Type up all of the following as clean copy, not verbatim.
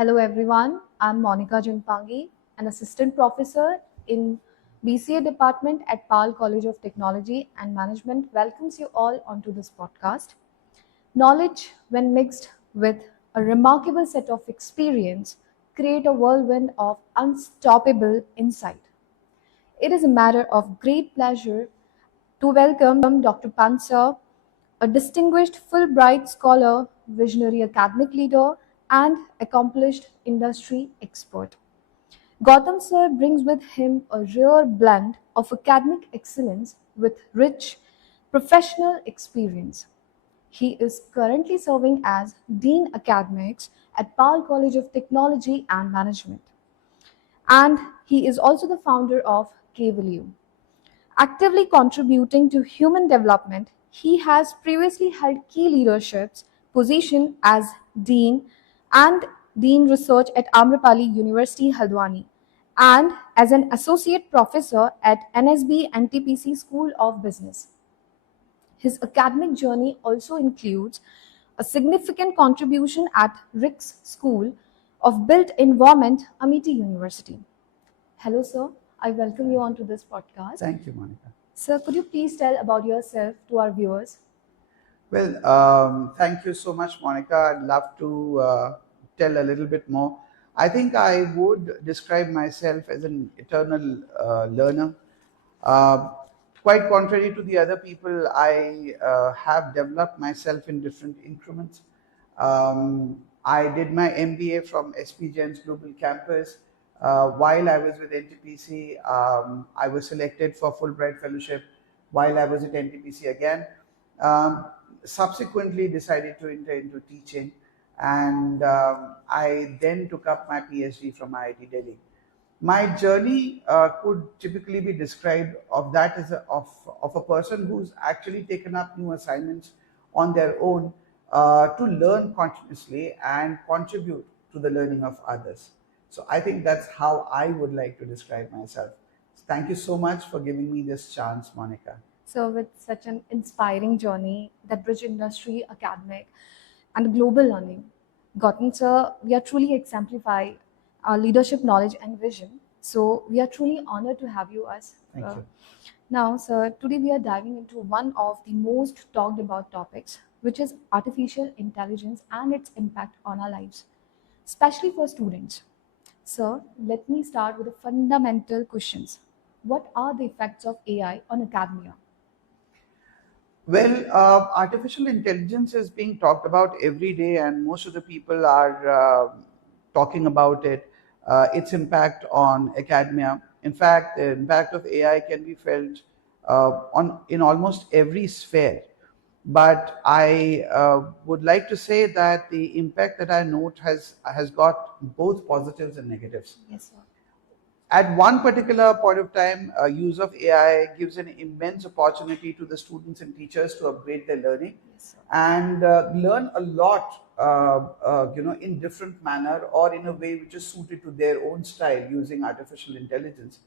Hello everyone, I'm Monica Jimpangi, an assistant professor in BCA department at PAL College of Technology and Management welcomes you all onto this podcast. Knowledge, when mixed with a remarkable set of experience, create a whirlwind of unstoppable insight. It is a matter of great pleasure to welcome Dr. Pansa, a distinguished Fulbright scholar, visionary academic leader, and accomplished industry expert. Gautam sir brings with him a rare blend of academic excellence with rich professional experience. He is currently serving as Dean Academics at PAL College of Technology and Management. And he is also the founder of KVLU. Actively contributing to human development, he has previously held key leadership positions as Dean and Dean Research at Amrapali University, Haldwani, and as an Associate Professor at NSB NTPC School of Business. His academic journey also includes a significant contribution at Rick's School of Built Environment, Amity University. Hello, sir. I welcome you onto this podcast. Thank you, Monica. Sir, could you please tell about yourself to our viewers? Well, thank you so much, Monica. I'd love to tell a little bit more. I think I would describe myself as an eternal learner. Uh, Quite contrary to the other people, I have developed myself in different increments. I did my MBA from SP Jain's Global Campus. While I was with NTPC, I was selected for Fulbright Fellowship while I was at NTPC again. Um, Subsequently decided to enter into teaching, and I then took up my PhD from IIT Delhi. My journey could typically be described of that as of a person who's actually taken up new assignments on their own to learn continuously and contribute to the learning of others. So I think that's how I would like to describe myself. Thank you so much for giving me this chance, Monica. So, with such an inspiring journey that bridge industry, academic, and global learning, Gautam sir, we are truly exemplify our leadership knowledge and vision. So, we are truly honored to have you as. Thank you. Now, sir, today we are diving into one of the most talked about topics, which is artificial intelligence and its impact on our lives, especially for students. Sir, let me start with the fundamental questions. What are the effects of AI on academia? Well, artificial intelligence is being talked about every day, and most of the people are talking about it, its impact on academia. In fact, the impact of AI can be felt on in almost every sphere. But I would like to say that the impact that I note has got both positives and negatives. Yes, sir. At one particular point of time, use of AI gives an immense opportunity to the students and teachers to upgrade their learning Yes, sir. and learn a lot, in different manner or in a way which is suited to their own style using artificial intelligence.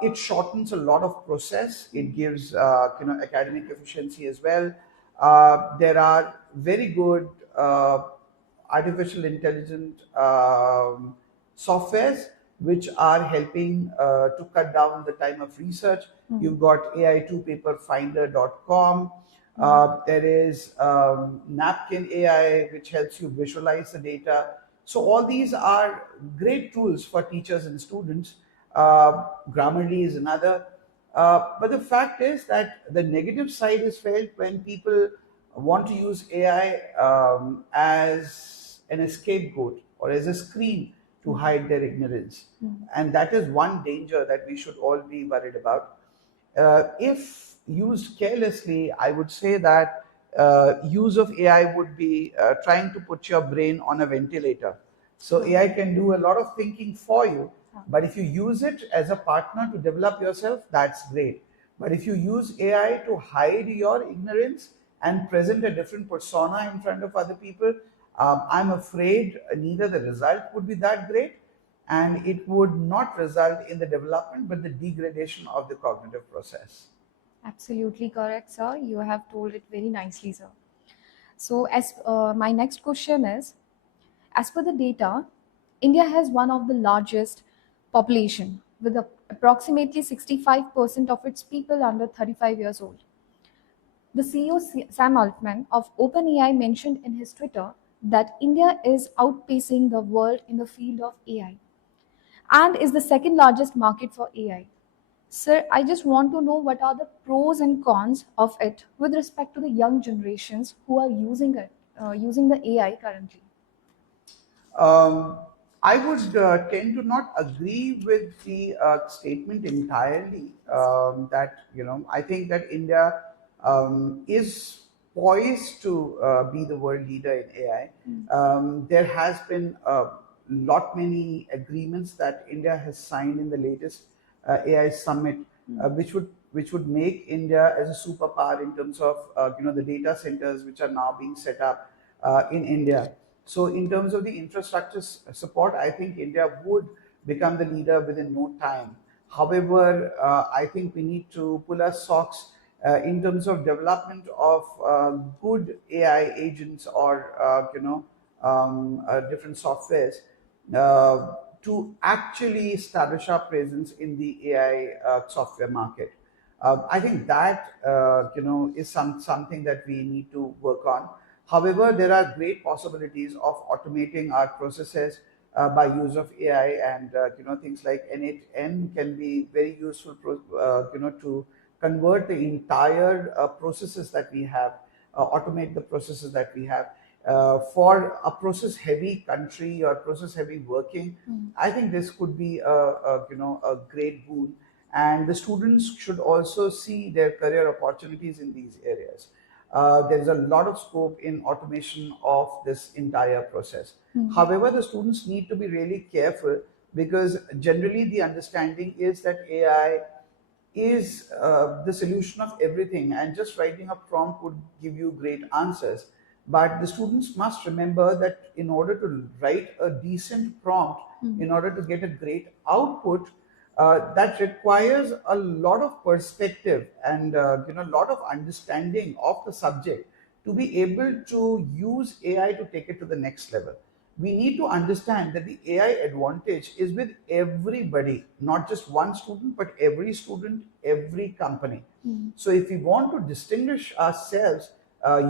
It shortens a lot of process. It gives, academic efficiency as well. There are very good artificial intelligent softwares which are helping to cut down the time of research. You've got ai2paperfinder.com. There is Napkin AI, which helps you visualize the data. So all these are great tools for teachers and students. Grammarly is another. But the fact is that the negative side is felt when people want to use AI as an scapegoat or as a screen to hide their ignorance. And that is one danger that we should all be worried about. If used carelessly, I would say that use of AI would be trying to put your brain on a ventilator. So AI can do a lot of thinking for you, but if you use it as a partner to develop yourself, that's great. But if you use AI to hide your ignorance and present a different persona in front of other people, I'm afraid neither the result would be that great and it would not result in the development but the degradation of the cognitive process. Absolutely correct, sir. You have told it very nicely, sir. So, as my next question is, As per the data, India has one of the largest population with approximately 65% of its people under 35 years old. The CEO Sam Altman of OpenAI mentioned in his Twitter that India is outpacing the world in the field of AI and is the second largest market for AI. Sir, I just want to know what are the pros and cons of it with respect to the young generations who are using the AI currently. Um, I would tend to not agree with the statement entirely. That I think that India is poised to be the world leader in AI. There has been a lot many agreements that India has signed in the latest AI summit, which would make India as a superpower in terms of the data centers which are now being set up in India. So, in terms of the infrastructure support, I think India would become the leader within no time. However, I think we need to pull our socks in terms of development of good AI agents or different softwares to actually establish our presence in the AI software market. I think that is something that we need to work on. However, there are great possibilities of automating our processes by use of AI, and things like N8N can be very useful, to convert the entire processes that we have, automate the processes that we have. For a process-heavy country or process-heavy working, I think this could be a great boon, and the students should also see their career opportunities in these areas. There is a lot of scope in automation of this entire process. However, the students need to be really careful because generally the understanding is that AI is the solution of everything, and just writing a prompt would give you great answers. But the students must remember that in order to write a decent prompt, in order to get a great output, that requires a lot of perspective and a lot of understanding of the subject to be able to use AI to take it to the next level. We need to understand that the AI advantage is with everybody, not just one student, but every student, every company. So, if we want to distinguish ourselves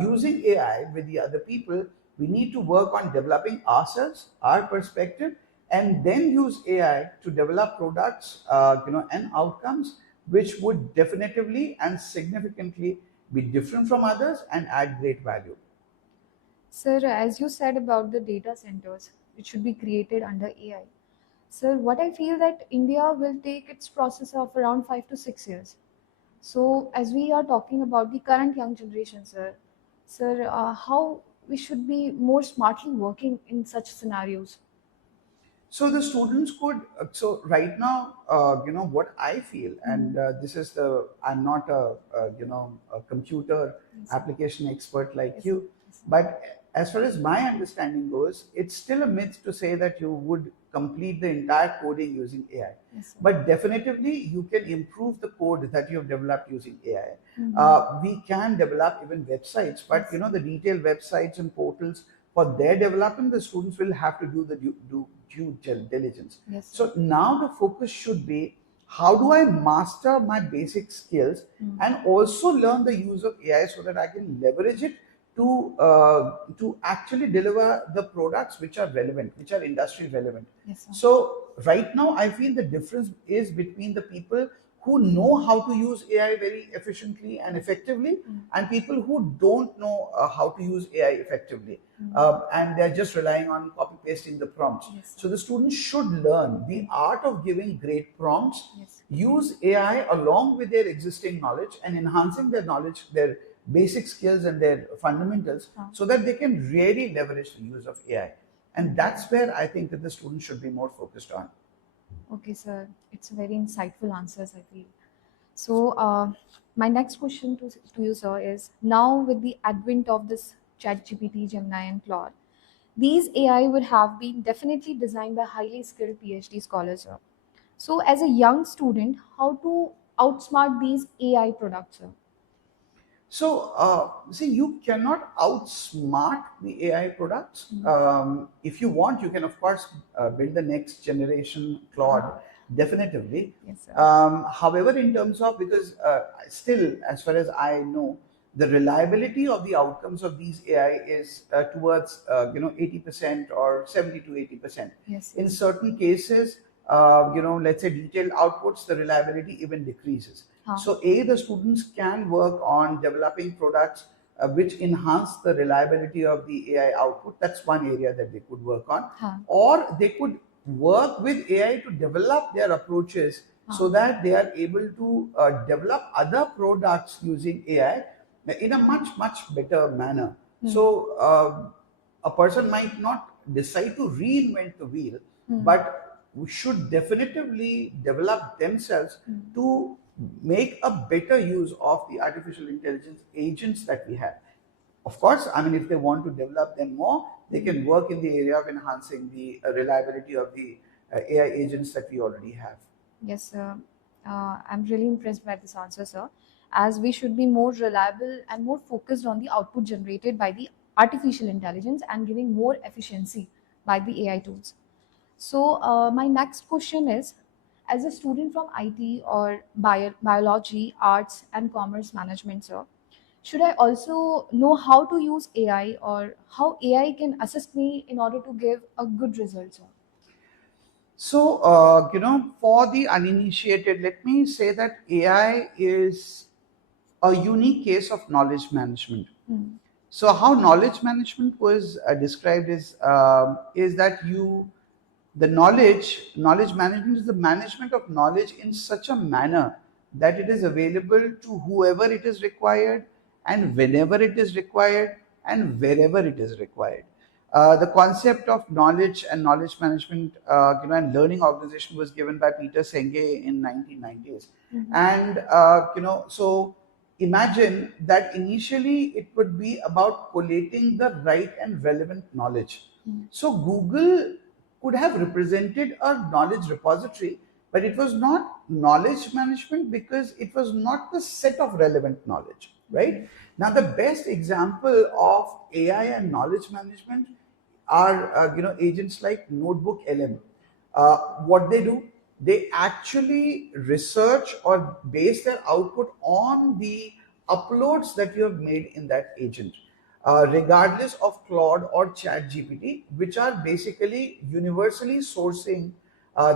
using AI with the other people, we need to work on developing ourselves, our perspective, and then use AI to develop products, and outcomes which would definitively and significantly be different from others and add great value. Sir, as you said about the data centers, it should be created under AI. Sir, what I feel that India will take its process of around 5 to 6 years. So, as we are talking about the current young generation, how we should be more smartly working in such scenarios? So the students could. So right now, what I feel, and this is I'm not a computer Yes. application expert like Yes. you, Yes. but as far as my understanding goes, it's still a myth to say that you would complete the entire coding using AI. Yes, sir. But definitively, you can improve the code that you have developed using AI. We can develop even websites, but Yes. the detailed websites and portals for their development, the students will have to do the due diligence. Yes, sir. So now the focus should be how do I master my basic skills and also learn the use of AI so that I can leverage it to actually deliver the products which are relevant, which are industry relevant. Yes, sir. So right now, I feel the difference is between the people who know how to use AI very efficiently and effectively, and people who don't know how to use AI effectively, and they're just relying on copy pasting the prompts. Yes, sir. So the students should learn the art of giving great prompts, Yes. use AI along with their existing knowledge and enhancing their knowledge, their basic skills and their fundamentals, so that they can really leverage the use of AI. And that's where I think that the students should be more focused on. Okay, sir. It's very insightful answers, I feel. So, my next question to you, sir, is now with the advent of this ChatGPT, Gemini, and Claude, these AI would have been definitely designed by highly skilled PhD scholars, sir. So, as a young student, how to outsmart these AI products, sir? So, see, you cannot outsmart the AI products. If you want, you can, of course, build the next generation Claude, definitively. Yes, sir. However, in terms of, because still, as far as I know, the reliability of the outcomes of these AI is towards, 80% or 70 to 80%. Yes, In yes. certain cases, let's say detailed outputs, the reliability even decreases. Huh. So, the students can work on developing products which enhance the reliability of the AI output. That's one area that they could work on. Huh. Or they could work with AI to develop their approaches so that they are able to develop other products using AI in a much, much better manner. So, a person might not decide to reinvent the wheel, but we should definitively develop themselves to make a better use of the artificial intelligence agents that we have. Of course, I mean, if they want to develop them more, they can work in the area of enhancing the reliability of the AI agents that we already have. Yes, sir. I'm really impressed by this answer, sir. As we should be more reliable and more focused on the output generated by the artificial intelligence and giving more efficiency by the AI tools. So, my next question is, as a student from IT or biology, arts, and commerce management, sir, should I also know how to use AI or how AI can assist me in order to give a good result, sir? So, for the uninitiated, let me say that AI is a unique case of knowledge management. So, how knowledge management was described is that the knowledge management is the management of knowledge in such a manner that it is available to whoever it is required and whenever it is required and wherever it is required. The concept of knowledge and knowledge management, and learning organization was given by Peter Senge in 1990s, and so imagine that initially it would be about collating the right and relevant knowledge. So Google could have represented a knowledge repository, but it was not knowledge management because it was not the set of relevant knowledge, right? Now, the best example of AI and knowledge management are agents like Notebook LM. What they do, they actually research or base their output on the uploads that you have made in that agent, regardless of Claude or ChatGPT, which are basically universally sourcing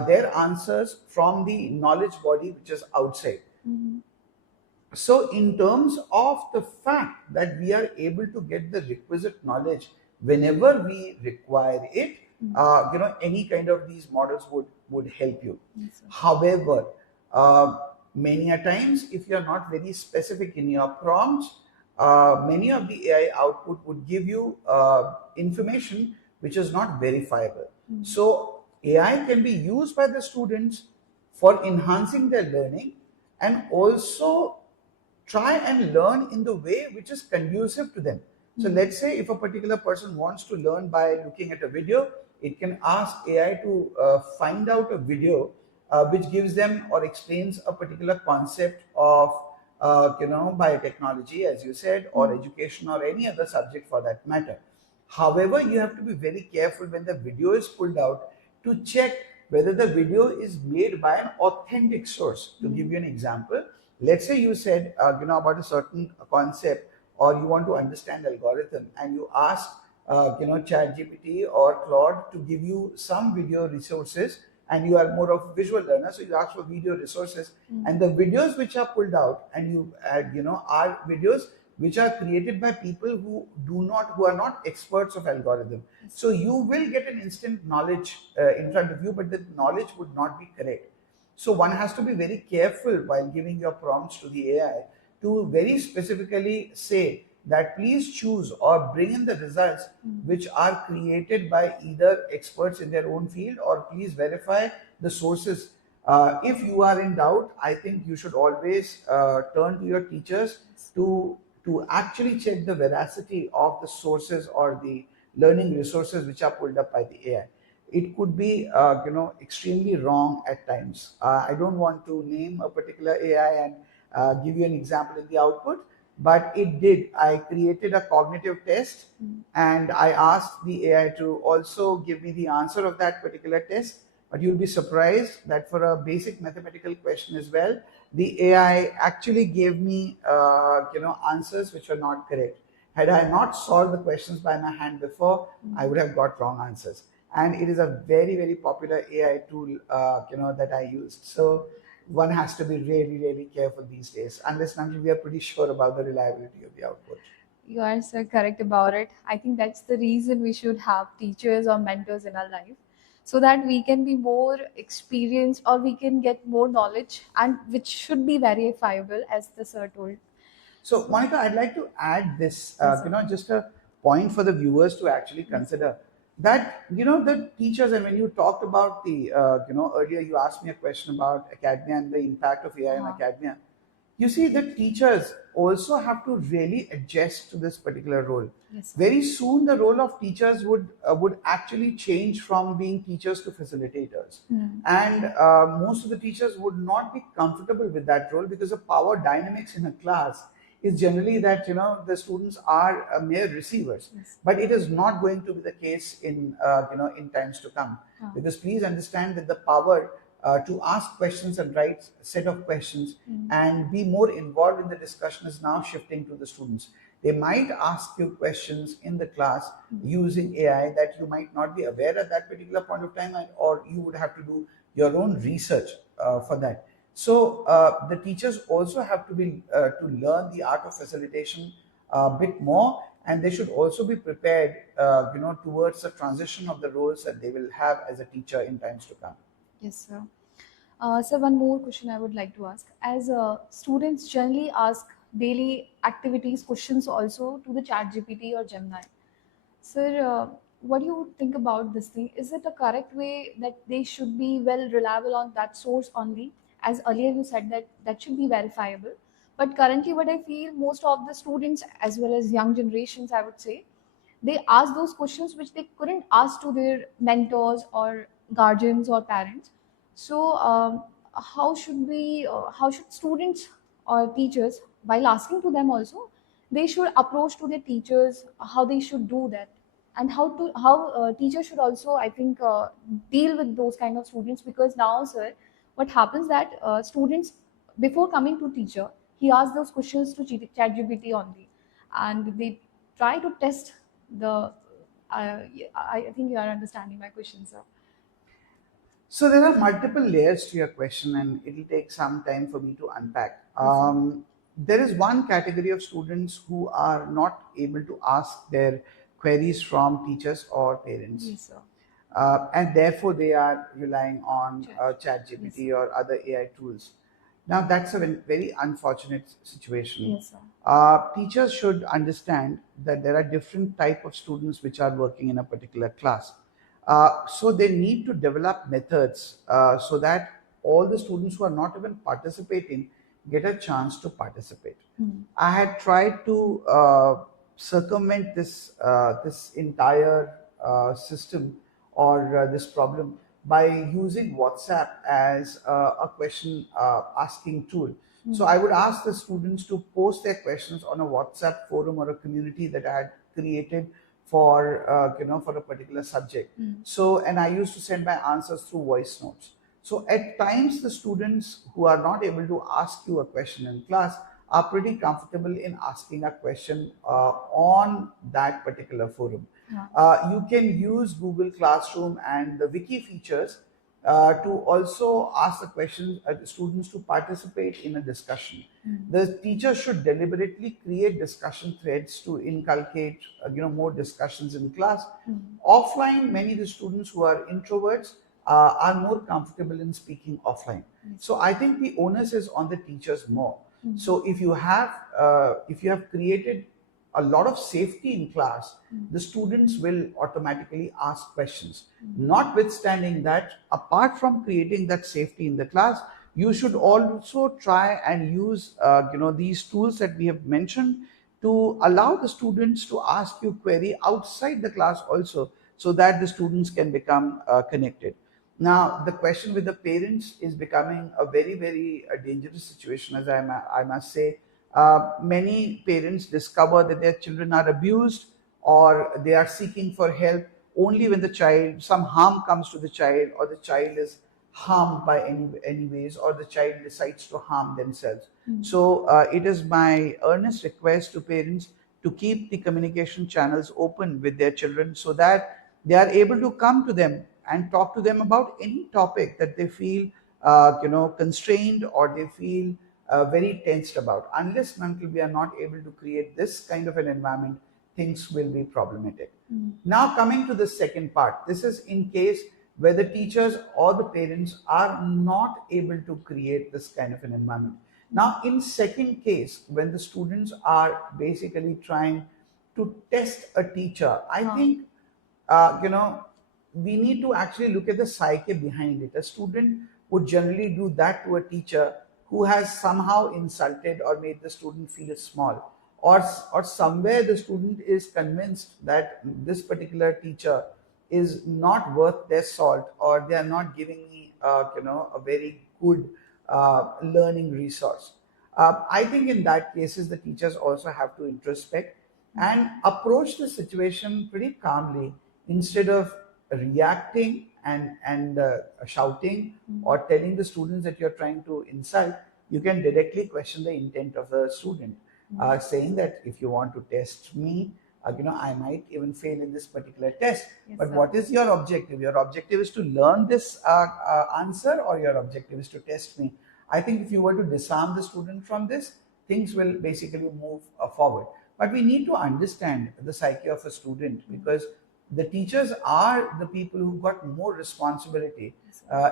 their answers from the knowledge body which is outside. So, in terms of the fact that we are able to get the requisite knowledge whenever we require it, any kind of these models would help you. Yes, sir. However, many a times, if you are not very specific in your prompts, many of the AI output would give you information which is not verifiable. So, AI can be used by the students for enhancing their learning and also try and learn in the way which is conducive to them. So let's say if a particular person wants to learn by looking at a video, it can ask AI to find out a video which gives them or explains a particular concept of biotechnology, as you said, or education or any other subject for that matter. However, you have to be very careful when the video is pulled out to check whether the video is made by an authentic source. To give you an example, let's say you said about a certain concept or you want to understand algorithm and you ask ChatGPT or Claude to give you some video resources, and you are more of a visual learner, so you ask for video resources, and the videos which are pulled out and you add are videos which are created by people who are not experts of algorithm. So you will get an instant knowledge in front of you, but the knowledge would not be correct. So one has to be very careful while giving your prompts to the AI to very specifically say that please choose or bring in the results which are created by either experts in their own field, or please verify the sources. If you are in doubt, I think you should always turn to your teachers to actually check the veracity of the sources or the learning resources which are pulled up by the AI. It could be extremely wrong at times. I don't want to name a particular AI and give you an example in the output, but it did. I created a cognitive test and I asked the AI to also give me the answer of that particular test. But you'll be surprised that for a basic mathematical question as well, the AI actually gave me, answers which were not correct. Had I not solved the questions by my hand before, I would have got wrong answers. And it is a very, very popular AI tool, that I used. So one has to be really, really careful these days, unless and until we are pretty sure about the reliability of the output. You are so correct about it. I think that's the reason we should have teachers or mentors in our life so that we can be more experienced or we can get more knowledge and which should be verifiable as the sir told. So, So, Monica, I'd like to add this, yes, sir. just a point for the viewers to actually Yes, sir. consider that, the teachers, and when you talked about the, earlier you asked me a question about academia and the impact of AI on Uh, academia. You see, the teachers also have to really adjust to this particular role. yes, sir. Very soon, the role of teachers would actually change from being teachers to facilitators, and most of the teachers would not be comfortable with that role because the power dynamics in a class is generally that the students are mere receivers. Yes. But it is not going to be the case in in times to come, because please understand that the power to ask questions and write a set of questions and be more involved in the discussion is now shifting to the students. They might ask you questions in the class using AI that you might not be aware at that particular point of time, or you would have to do your own research for that. So the teachers also have to be to learn the art of facilitation a bit more, and they should also be prepared, towards the transition of the roles that they will have as a teacher in times to come. Yes, sir. So one more question I would like to ask. As students generally ask daily activities questions also to the chat GPT or Gemini. Sir, what do you think about this thing? Is it a correct way that they should be well reliable on that source only? As earlier you said that that should be verifiable. But currently what I feel most of the students as well as young generations, I would say, they ask those questions which they couldn't ask to their mentors or guardians or parents. So how should students or teachers, while asking to them also, they should approach to their teachers how they should do that, and how teachers should also, I think, deal with those kind of students, because now, sir, what happens that students, before coming to teacher, he asks those questions to ChatGPT only, and they try to test the. I think you are understanding my question, sir. So there are multiple layers to your question, and it'll take some time for me to unpack. Yes, sir. There is one category of students who are not able to ask their queries from teachers or parents, Yes, sir. and therefore they are relying on Chat. Yes, ChatGPT or other AI tools. Now that's a very unfortunate situation. yes, sir. Teachers should understand that there are different type of students which are working in a particular class. So they need to develop methods so that all the students who are not even participating get a chance to participate. I had tried to circumvent this entire system or this problem by using WhatsApp as a question asking tool. So I would ask the students to post their questions on a WhatsApp forum or a community that I had created for for a particular subject. So, and I used to send my answers through voice notes. So at times the students who are not able to ask you a question in class are pretty comfortable in asking a question on that particular forum. Yeah. You can use Google Classroom and the wiki features to also ask the questions students to participate in a discussion. The teacher should deliberately create discussion threads to inculcate more discussions in class. Offline, many of the students who are introverts are more comfortable in speaking offline. So I think the onus is on the teachers more. So if you have created a lot of safety in class, the students will automatically ask questions. Notwithstanding that, apart from creating that safety in the class, you should also try and use these tools that we have mentioned to allow the students to ask you query outside the class also, so that the students can become connected. Now, the question with the parents is becoming a very, very dangerous situation, as I must say, Many parents discover that their children are abused or they are seeking for help only when the child, some harm comes to the child, or the child is harmed by any ways, or the child decides to harm themselves. So it is my earnest request to parents to keep the communication channels open with their children so that they are able to come to them and talk to them about any topic that they feel constrained, or they feel very tensed about. Unless and until we are not able to create this kind of an environment, things will be problematic. Now, coming to the second part, this is in case where the teachers or the parents are not able to create this kind of an environment. Now, in second case, when the students are basically trying to test a teacher, I think we need to actually look at the psyche behind it. A student would generally do that to a teacher who has somehow insulted or made the student feel small, or somewhere the student is convinced that this particular teacher is not worth their salt, or they are not giving me a very good learning resource. I think in that cases the teachers also have to introspect and approach the situation pretty calmly, instead of reacting and shouting or telling the students that you're trying to insult. You can directly question the intent of the student, saying that if you want to test me, I might even fail in this particular test. Yes, But sir. what is your objective? Your objective is to learn this answer, or your objective is to test me? I think if you were to disarm the student from this, things will basically move forward. But we need to understand the psyche of a student, because the teachers are the people who got more responsibility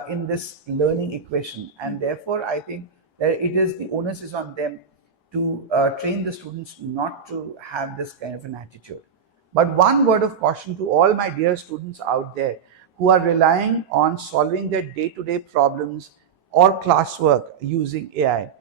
in this learning equation, and therefore I think that it is the onus is on them to train the students not to have this kind of an attitude. But one word of caution to all my dear students out there who are relying on solving their day-to-day problems or classwork using AI.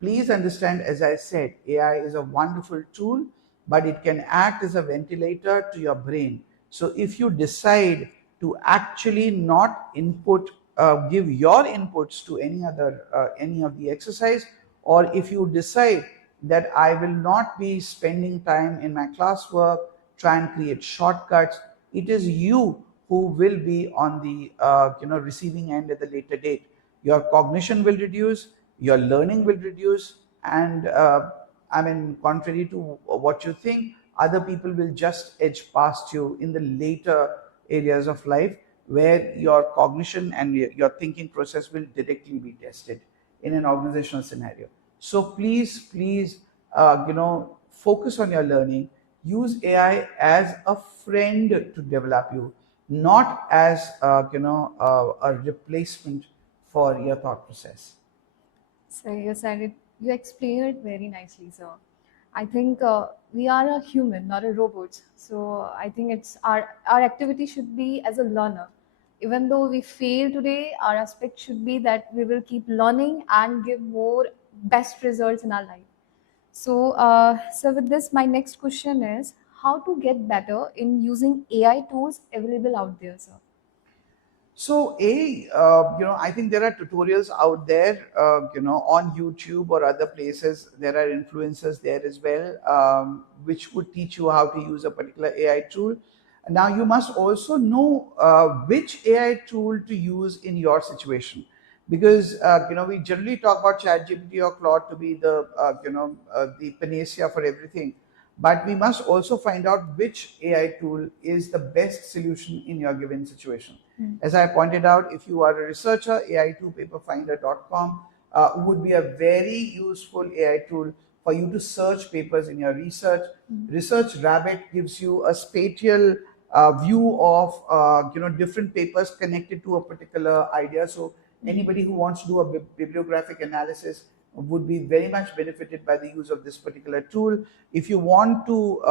Please understand, as I said, AI is a wonderful tool, but it can act as a ventilator to your brain. So if you decide to actually not give your inputs to any of the exercise, or if you decide that I will not be spending time in my classwork, try and create shortcuts, it is you who will be on the receiving end at the later date. Your cognition will reduce, your learning will reduce, and contrary to what you think, other people will just edge past you in the later areas of life, where your cognition and your thinking process will directly be tested in an organizational scenario. So please, focus on your learning. Use AI as a friend to develop you, not as a replacement for your thought process. So you said it, you explained it very nicely, sir. I think we are a human, not a robot. So I think it's our activity should be as a learner. Even though we fail today, our aspect should be that we will keep learning and give more best results in our life. So with this, my next question is how to get better in using AI tools available out there, sir. So, I think there are tutorials out there, on YouTube or other places. There are influencers there as well, which would teach you how to use a particular AI tool. Now, you must also know which AI tool to use in your situation, because we generally talk about ChatGPT or Claude to be the panacea for everything, but we must also find out which AI tool is the best solution in your given situation. As I pointed out, if you are a researcher, ai2paperfinder.com would be a very useful AI tool for you to search papers in your research. Research Rabbit gives you a spatial view of different papers connected to a particular idea. So anybody who wants to do a bibliographic analysis would be very much benefited by the use of this particular tool. If you want to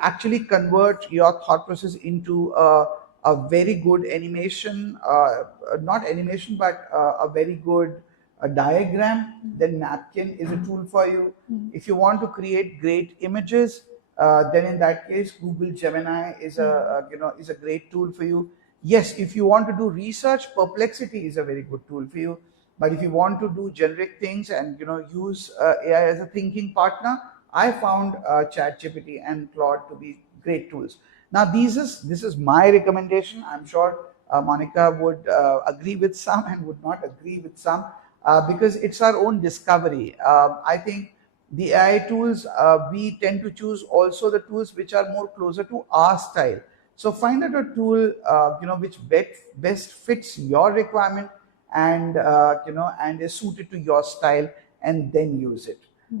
actually convert your thought process into a very good animation, not animation, but a very good diagram, then Napkin is a tool for you. If you want to create great images, then in that case, Google Gemini is a great tool for you. Yes, if you want to do research, Perplexity is a very good tool for you. But if you want to do generic things and use AI as a thinking partner, I found ChatGPT and Claude to be great tools. Now, this is my recommendation. I'm sure Monica would agree with some and would not agree with some, because it's our own discovery. I think the AI tools, we tend to choose also the tools which are more closer to our style. So find out a tool which best fits your requirement and and is suited to your style, and then use it.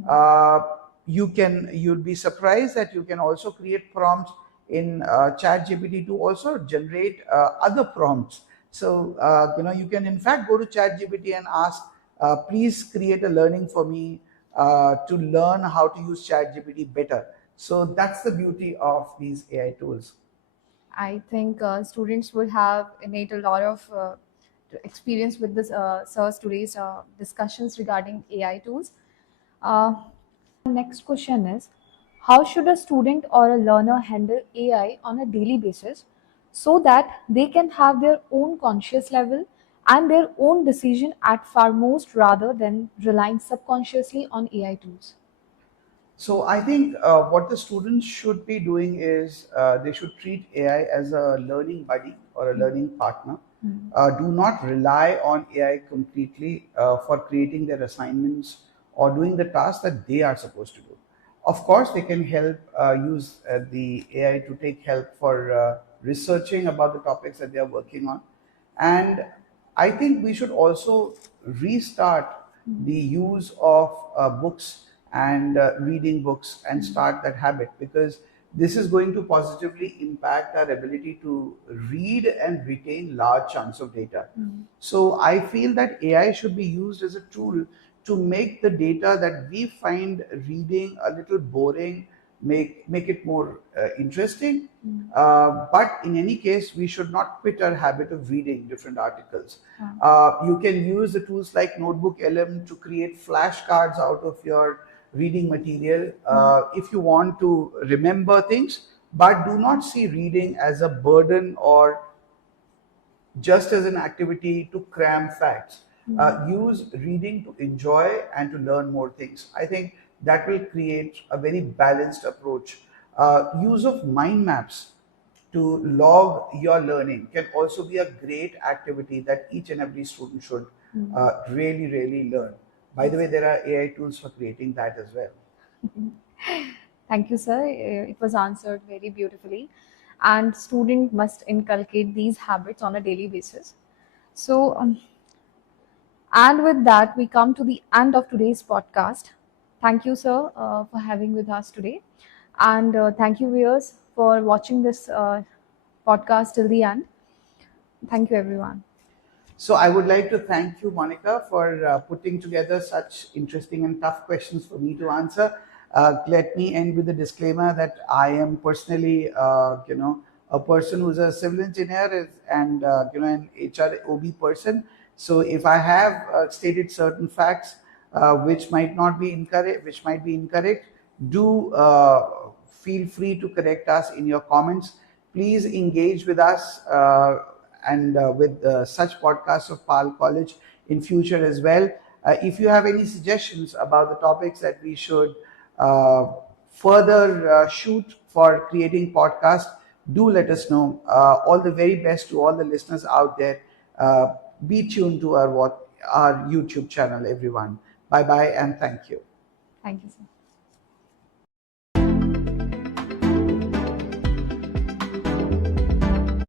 Uh, you'll be surprised that you can also create prompts in ChatGPT to also generate other prompts. So you can in fact go to ChatGPT and ask, please create a learning for me to learn how to use ChatGPT better. So that's the beauty of these AI tools. I think students will have innate a lot of experience with this sir's today's discussions regarding AI tools. Uh, Next question is, how should a student or a learner handle AI on a daily basis so that they can have their own conscious level and their own decision at foremost rather than relying subconsciously on AI tools? So I think what the students should be doing is they should treat AI as a learning buddy or a learning partner. Do not rely on AI completely for creating their assignments or doing the tasks that they are supposed to do. Of course, they can help use the AI to take help for researching about the topics that they are working on. And I think we should also restart the use of books and reading books and start that habit, because this is going to positively impact our ability to read and retain large chunks of data. So I feel that AI should be used as a tool to make the data that we find reading a little boring, make it more interesting. But in any case, we should not quit our habit of reading different articles. You can use the tools like Notebook LM to create flashcards out of your reading material if you want to remember things, but do not see reading as a burden or just as an activity to cram facts. Use reading to enjoy and to learn more things. I think that will create a very balanced approach. Use of mind maps to log your learning can also be a great activity that each and every student should really, really learn. By the way, there are AI tools for creating that as well. Thank you, sir. It was answered very beautifully. And student must inculcate these habits on a daily basis. So, and with that, we come to the end of today's podcast. Thank you, sir, for having with us today. And thank you, viewers, for watching this podcast till the end. Thank you, everyone. So I would like to thank you, Monica, for putting together such interesting and tough questions for me to answer. Let me end with a disclaimer that I am personally, a person who's a civil engineer and an HROB person. So if I have stated certain facts which might not be incorrect, do feel free to correct us in your comments. Please engage with us and with such podcasts of PAL College in future as well. If you have any suggestions about the topics that we should uh, further shoot for creating podcasts, do let us know. All the very best to all the listeners out there. Be tuned to our YouTube channel, everyone. Bye bye and thank you. Thank you, sir.